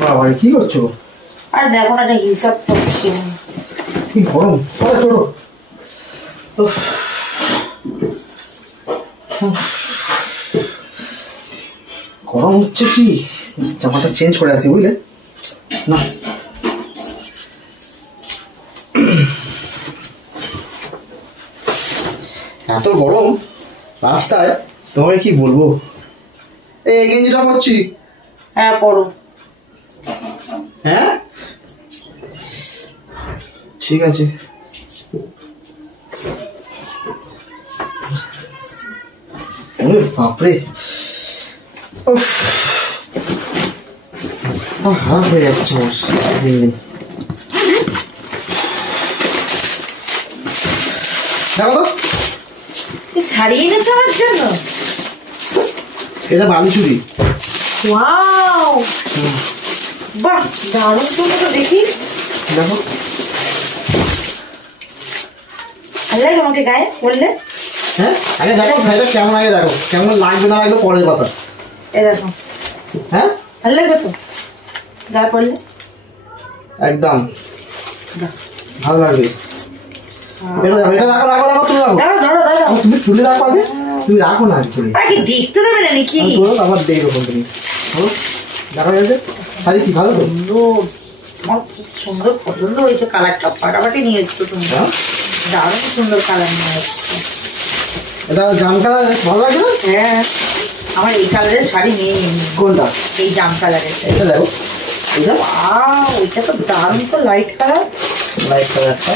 বাবা কি করছো? আর দেখো না, হিসাব করছি। কি গরম, সরে চলো। গরম হচ্ছে কি, জামাটা চেঞ্জ করে আসি বুঝলে না। এত গরম রাস্তায়, তোমাকে কি বলবো। এই গেঞ্জিটা পরছি। হ্যাঁ পড়ো। হ্যাঁ ঠিক আছে। বাপরে খারাপ হয়ে যাচ্ছে আমার। দেখো তো শাড়ি এনেছো আমার জন্য? এটা বালুচুরি। ওয়াও, বাহ দারুণ তো, দেখি। দেখো ভালো লাগে আমাকে গায়ে বললে? হ্যাঁ আগে দেখো শাড়িটা কেমন, আগে দেখো কেমন লাগবে না লাগবে পরের কথা। এই দেখো, হ্যাঁ ভালো লাগবে তো গায়ে পরলে? একদম ভালো লাগবে। এটা দেখো, এটা রাখো রাখো রাখো, তুমি রাখো। দাঁড়াও দাঁড়াও দাঁড়াও, তুমি তুলে রাখো আগে, তুমি রাখো না আগে। আরে দেখতে দেবে না নাকি? আবার দেখো তুমি দেখা যাচ্ছে শাড়ি কি ভালো তো? আমার খুব সুন্দর পছন্দ হয়েছে, কালারটা ফাটাফাটি নিয়ে এসছো তুমি। দারুণ সুন্দর কালার নিয়ে এসছো। এটা জাম কালার ভালো লাগে না? হ্যাঁ আমার এই কালারের শাড়ি নেই। কোনটা? এই জাম কালারের। এটা দেখো, এটা ওইটা তো দারুণ, তো লাইট কালার। লাইট কালারটা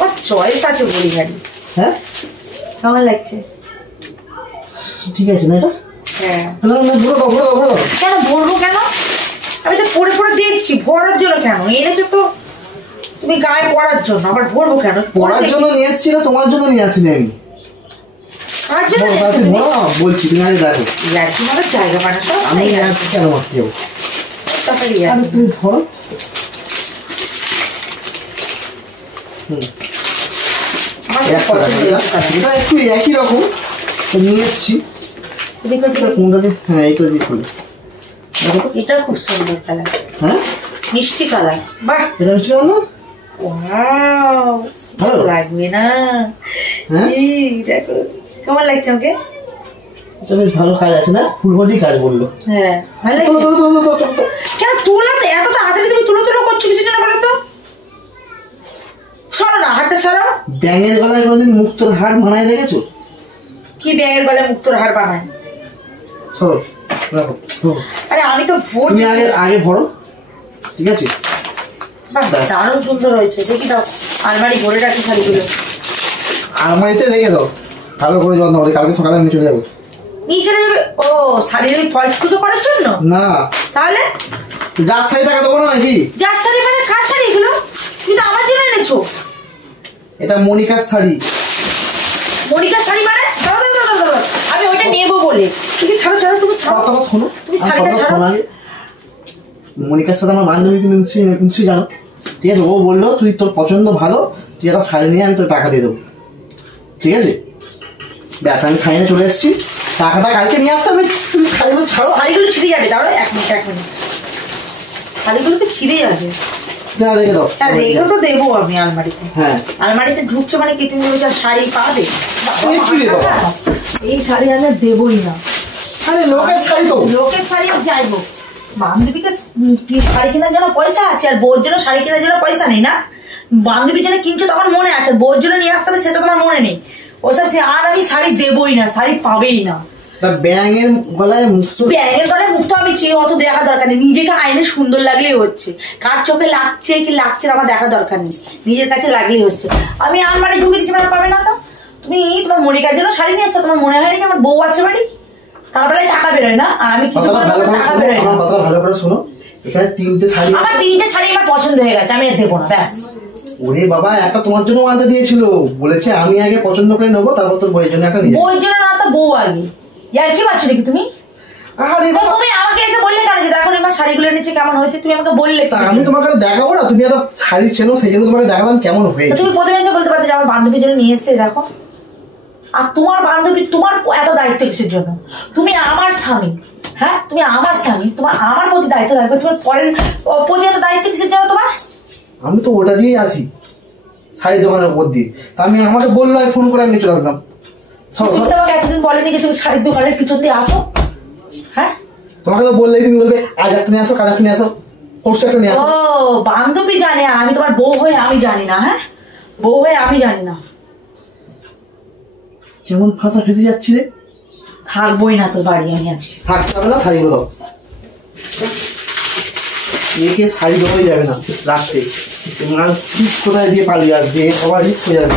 ওর চয়েস আছে বলি গাড়ি। হ্যাঁ কেমন লাগছে? ঠিক আছে না এটা? হ্যাঁ ভরে দাও ভরে দাও ভরে দাও। কেন ভরবো কেন? আমি তো পরে পরে দেখছি, ভরার জন্য কেন এনেছো তো তুমি গায়ে পরার জন্য, আবার ভরবো কেন? পরার জন্য নিয়ে এসছি না, তোমার জন্য নিয়ে আসিনি আমি। কার জন্য এনেছো তুমি? বলছি তুমি আগে দেখো। ইয়ার কি ভাবে জায়গা বানাতো? আমি কেন মারতে যাবো? তুমি ধরো। এটা একটু একই রকম নিয়ে এসছি। কোনটা? হ্যাঁ এইটা দিয়ে খুলে। এটা খুব সুন্দর কালার। হ্যাঁ মিষ্টি কালার। বাহ এটা মিষ্টি কালার না? ওয়াও ভালো লাগবে না? দেখো কেমন লাগছে আমাকে? এটা বেশ ভালো কাজ আছে না, ফুলবডি কাজ বললো। হ্যাঁ ভালো লাগছে। কেন তুলো এত তাড়াতাড়ি তুমি তুলো তুলো করছো কিছু জন্য বলো তো? সরো না, হাতটা সরো। ব্যাঙের গলায় কোনোদিন মুক্তোর হার বানায় দেখেছো? কি ব্যাঙের গলায় মুক্তোর হার বানায়? সরো রাখো। আরে আমি তো ভোর আগে ভরো, ঠিক আছে? দারুণ সুন্দর হয়েছে, দেখি দাও। আলমারি ভরে রাখি শাড়িগুলো। আলমারিতে রেখে দাও, ভালো করে যত্ন করে, কালকে সকালে আমি চলে যাবো। নিচে যাবে? ও শাড়ির ওই ফলস পুজো করার জন্য? না তাহলে যার শাড়ি টাকা দেবো না নাকি? যার শাড়ি মানে কার শাড়ি এগুলো? তুমি তো আমার জন্য এনেছো। এটা মনিকার শাড়ি। মনিকার শাড়ি মানে? আমি ওইটা নেবো বলে। তুমি ছাড়ো ছাড়ো, তুমি ছাড়ো। শোনো, তুমি শাড়িটা ছাড়ো। মনিকার সাথে আমার বান্ধবী, তুমি নিশ্চয়ই জানো, ঠিক আছে? ও বললো তুই তোর পছন্দ ভালো, তুই একটা শাড়ি নিয়ে আমি তোর টাকা দিয়ে দেবো, ঠিক আছে? ব্যাস আমি শাড়ি নিয়ে চলে এসেছি, টাকাটা কালকে নিয়ে আসতে হবে। তুমি শাড়িগুলো ছাড়ো। শাড়িগুলো ছিঁড়ে যাবে, দাঁড়ো এক মিনিট এক মিনিট। শাড়িগুলো তো ছিঁড়ে যাবে। যা রেখে দাও। হ্যাঁ রেখেও তো দেবো আমি আলমারিতে। হ্যাঁ আলমারিতে ঢুকছে মানে কি তুমি বলছো শাড়ি পাবে? এই শাড়ি আমি দেবোই না। আরে লোকের শাড়ি তো, লোকের শাড়ি যাইবো। বান্ধবীকে শাড়ি কেনার জন্য পয়সা আছে, আর বউর জন্য শাড়ি কেনার জন্য পয়সা নেই না? বান্ধবীর জন্য কিনছো তখন মনে আছে, বউর জন্য নিয়ে আসতে হবে সেটা তোমার মনে নেই। ওসব আর আমি শাড়ি দেবোই না, শাড়ি পাবেই না। ব্যাঙের গলায় মুক্তো, ব্যাঙের গলায় মুক্তো আমি চেয়ে অত দেখা দরকার নেই। নিজেকে আইনে সুন্দর লাগলেই হচ্ছে। কার চোখে লাগছে কি লাগছে আমার দেখা দরকার নেই, নিজের কাছে লাগলেই হচ্ছে। আমি আলমারি ঢুকে দিচ্ছি মানে পাবে না তো? তুমি তোমার মনিকার জন্য শাড়ি নিয়ে এসছো, তোমার মনে হয়নি যে আমার বউ আছে বাড়ি? তারপরে টাকা বেরোয় না, আর আমি কিছু টাকা বেরোয় না। ভালো করে শোনো, এখানে তিনটে শাড়ি, আমার তিনটে শাড়ি আমার পছন্দ হয়ে গেছে, আমি দেবো না ব্যাস। ওরে বাবা, একটা তোমার জন্য আনতে দিয়েছিল, বলেছে আমি আগে পছন্দ করে নেবো, তারপর তোর বইয়ের জন্য একটা নিয়ে। বইয়ের জন্য না তো বউ আগে? ইয়ার কি পাচ্ছ নাকি তুমি? আরে বাবা, তুমি আমাকে এসে বললে কেন যে দেখো আমার শাড়িগুলো এনেছে কেমন হয়েছে? তুমি আমাকে বললে তা আমি তোমাকে দেখাবো না? তুমি একটা শাড়ি চেনো, সেই জন্য তোমাকে দেখালাম কেমন হয়েছে। তুমি প্রথমে এসে বলতে পারতে যে আমার বান্ধবীর জন্য নিয়ে এসছে দেখো। আর তোমার বান্ধবী, তোমার এত দায়িত্ব কিসের জন্য? তুমি আমার স্বামী, হ্যাঁ তুমি আমার স্বামী, তোমার আমার প্রতি দায়িত্ব থাকবে, তোমার পরের প্রতি এত দায়িত্ব কিসের জন্য তোমার? আমি তো ওটা দিয়েই আসি, শাড়ি দোকানের উপর দিয়ে। তা আমি আমাকে বললো, আমি ফোন করে আমি চলে আসলাম। তুমি তোমাকে এতদিন বলেনি যে তুমি শাড়ির দোকানের পিছন দিয়ে আসো? হ্যাঁ তোমাকে তো বললেই তুমি বলবে আজ একটা নিয়ে আসো, কাজ একটা নিয়ে আসো, পরশু একটা নিয়ে আসো। ও বান্ধবী জানে, আর আমি তোমার বউ হয়ে আমি জানি না। হ্যাঁ বউ হয়ে আমি জানি না। কেমন ফাঁসা ফেসে যাচ্ছি রে। থাকবোই না তোর বাড়ি আমি আজকে। থাকতে হবে না, শাড়িগুলো দাও। একে শাড়ি দেওয়াই যাবে না রাস্তে, মাল ঠিক কোথায় দিয়ে পালিয়ে আসবে, সবার রিস্ক হয়ে যাবে।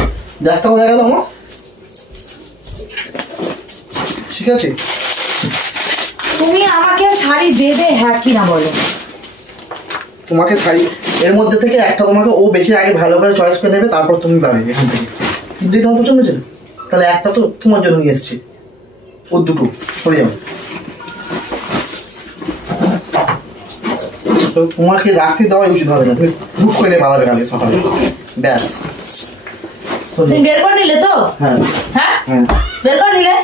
একটা হয়ে গেল আমার, ঠিক আছে? তুমি আমাকে শাড়ি দেবে হ্যাঁ কি না বলো? তোমাকে শাড়ি এর মধ্যে থেকে একটা তোমাকে ও বেশি আগে ভালো করে চয়েস করে নেবে, তারপর তুমি পাবে এখান থেকে। কিন্তু তোমার পছন্দ ছিল, তাহলে একটা তো তোমার জন্য নিয়ে এসছি, ও দুটো সরে যাবে। তোমাকে রাখতে দেওয়া উচিত হবে না, তুমি বুক করে পালাবে কালকে সকালে, ব্যাস। তুমি বের করে নিলে তো? হ্যাঁ হ্যাঁ হ্যাঁ, বের করে নিলে?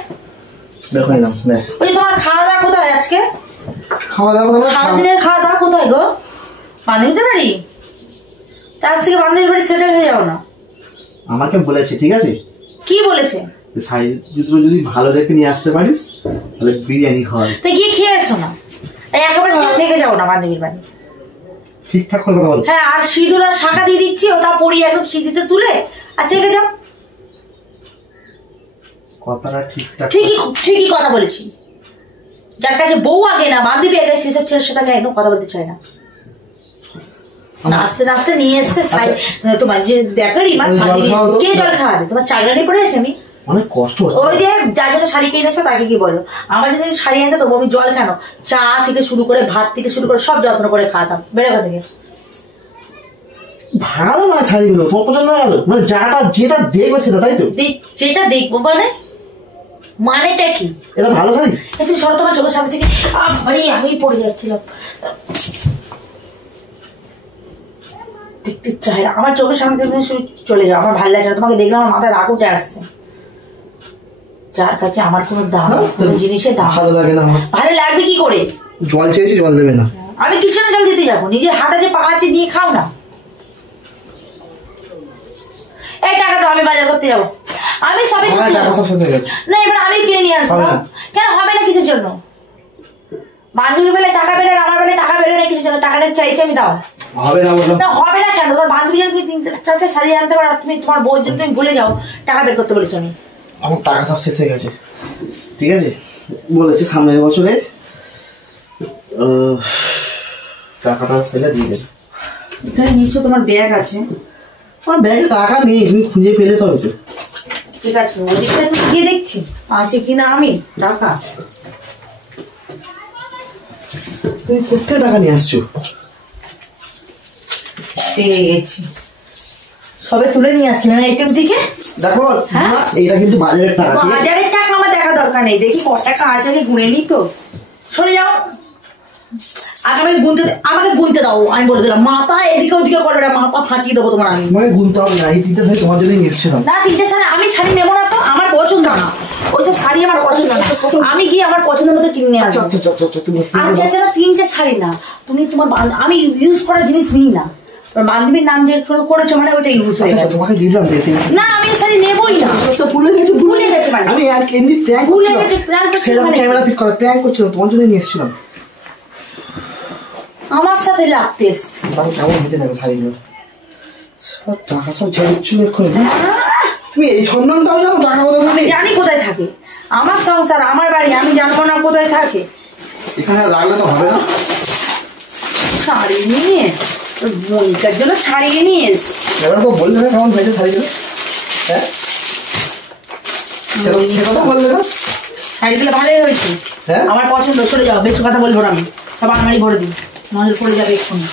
দেখো নিলাম, ব্যাস। ওই তোমার খাওয়া দাওয়া কোথায় আজকে? খাওয়া দাওয়া করবো না? সারাদিনের খাওয়া দাওয়া কোথায় গো? বান্ধবীদের বাড়ি? আজ থেকে বান্ধবীর বাড়ি সেটেল হয়ে যাও না? আমাকে বলেছে, ঠিক আছে? কি বলেছে? শাড়ি জুতো যদি ভালো দেখে নিয়ে আসতে পারিস তাহলে বিরিয়ানি খাওয়াই। তো গিয়ে খেয়ে এসো না, একেবারে থেকে যাও না বান্ধবীর বাড়ি। ঠিকঠাক করে কথা বলো। হ্যাঁ আর সিঁদুর আর শাঁখা দিয়ে দিচ্ছি, ওটা পরিয়ে একদম সিঁথিতে তুলে আর থেকে যাও। কথাটা ঠিকঠাক। ঠিকই কথা বলেছি। যার কাছে বউ আগে না বান্ধবী আগে, সেসব ছেলের সাথে আমি একদম কথা বলতে চাই না। নাচতে নাচতে নিয়ে এসছে তোমার যে দেখো রিমা কে জল খাওয়াবে? তোমার চাকরি পড়ে গেছে। আমি অনেক কষ্ট হচ্ছে। ওই যে যার জন্য শাড়ি কিনে এসো তাকে কি বলো? আমার যদি শাড়ি আনতে তবু আমি জল কেন, চা থেকে শুরু করে ভাত থেকে শুরু করে সব যত্ন করে খাওয়াতাম। বেরোকা থেকে ভালো না শাড়িগুলো, তোমার পছন্দ হয়ে গেল? মানে যেটা দেখবে সেটা, তাই তো? যেটা দেখবো মানেটা কি? এটা ভালো শাড়ি? তুমি সরো তোমার চোখের সামনে থেকে। আমি পড়ে যাচ্ছিলাম, দেখতে চাই না আমার চোখের সামনে থেকে চলে যাও। আমার ভালো লাগছে না, তোমাকে দেখলে আমার মাথায় রাগ উঠে আসছে। যার কাছে আমার কোনো দাম, কোনো জিনিসের দাম ভালো লাগে না আমার। ভালো লাগবে কি করে? জল চেয়েছি, জল দেবে না। আমি কিছু না জল দিতে যাবো? নিজের হাত আছে পা আছে, নিয়ে খাও না। এই টাকা তো আমি বাজার করতে যাবো, আমি সবাই না, এবার আমি কিনে নিয়ে আসবো। কেন হবে না? কিসের জন্য? বান্ধবীর বেলায় টাকা বেরো, আমার বেলায় টাকা বেরো না, কিসের জন্য? টাকাটা চাইছি আমি, দাও। হবে না হবে না কেন? তোমার বান্ধবী তুমি 3-4টা শাড়ি আনতে পারো, তুমি তোমার বউর জন্য তুমি ভুলে যাও টাকা বের করতে বলেছো। আমি আমার টাকা সব শেষ হয়ে গেছে, ঠিক আছে? বলেছে সামনের বছরে টাকাটা ফেলে দিয়ে দেবে। এখানে নিশ্চয় তোমার ব্যাগ আছে। আমার ব্যাগে টাকা নেই, তুমি খুঁজে পেলে তবে তো। ঠিক আছে, ওদিকটা তুমি গিয়ে দেখছি আছে কিনা আমি টাকা। তুমি কোথায় টাকা নিয়ে আসছো? পেয়ে গেছি, সবে তুলে নিয়ে আসলে না এটিএম থেকে। দেখো এইটা কিন্তু বাজারের টাকা। বাজারের টাকা আমার দেখা দরকার নেই, দেখি কত টাকা আছে গুনে নি তো। সরে যাও, আমাকে গুনতে দাও। আমি বলে দিলাম মাথা এদিকে ওদিকে করবে না, মাথা ফাটিয়ে দেবো তোমার। আমি মানে গুনতে হবে না, এই 3টা শাড়ি তোমার জন্যই নিয়ে এসেছিলাম। না 3টে শাড়ি আমি শাড়ি নেবো না, তো আমার পছন্দ না ওইসব শাড়ি, আমার পছন্দ না। আমি গিয়ে আমার পছন্দ মতো কিনে নিয়ে আসবো। আচ্ছা 3টে শাড়ি না, তুমি তোমার আমি ইউজ করার জিনিস নিই না। বান্ধবীর নাম যে করেছো মানে ওইটা ইউজ হয়ে গেছে। তোমাকে দিলাম না আমি শাড়ি নেবই না। ভুলে গেছে মানে আমি এমনি প্র্যাঙ্ক করছিলাম, ক্যামেরা ফিট করে প্র্যাঙ্ক করছিলাম, তোমার জন্য নিয়ে এসেছিলাম। আমার সাথে লাগতে এসছে। কেমন হেঁটে থাকবে শাড়িগুলো, সব টাকা সব ঝেড়ে দিচ্ছিল এক্ষুনি। তুমি এই সন্ধানটাও জানো টাকা কোথায়? আমি জানি কোথায় থাকে, আমার সংসার আমার বাড়ি, আমি জানবো না কোথায় থাকে? এখানে রাখলে তো হবে না। শাড়ি নিয়ে মনিকার জন্য শাড়ি নিয়ে এসছে। এবার তো বললে না কেমন হয়েছে শাড়িগুলো? হ্যাঁ সেটা তো বললে না। শাড়িগুলো ভালোই হয়েছে, হ্যাঁ আমার পছন্দ। সরে যাও, বেশি কথা বলবো না। আমি সব আলমারি ভরে দিই, নজর পড়ে যাবে এক্ষুনি।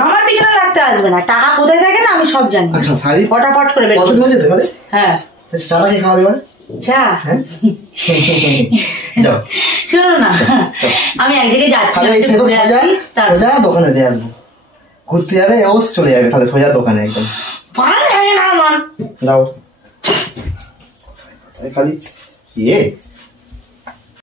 আমার পিছনে লাগতে আসবে না, টাকা কোথায় থাকে না আমি সব জানি। আচ্ছা শাড়ি ফটাফট করে বের পছন্দ হয়ে যেতে পারে। হ্যাঁ চাটা কি খাওয়া দেবে? চা হ্যাঁ যাও শোনো না, আমি এক জায়গায় যাচ্ছি, তাহলে এই সেটা সোজা সোজা দোকানে দিয়ে আসবো, ঘুরতে যাবে অবশ্যই চলে যাবে, তাহলে সোজা দোকানে একদম ভালো লাগে না আমার। দাও খালি ইয়ে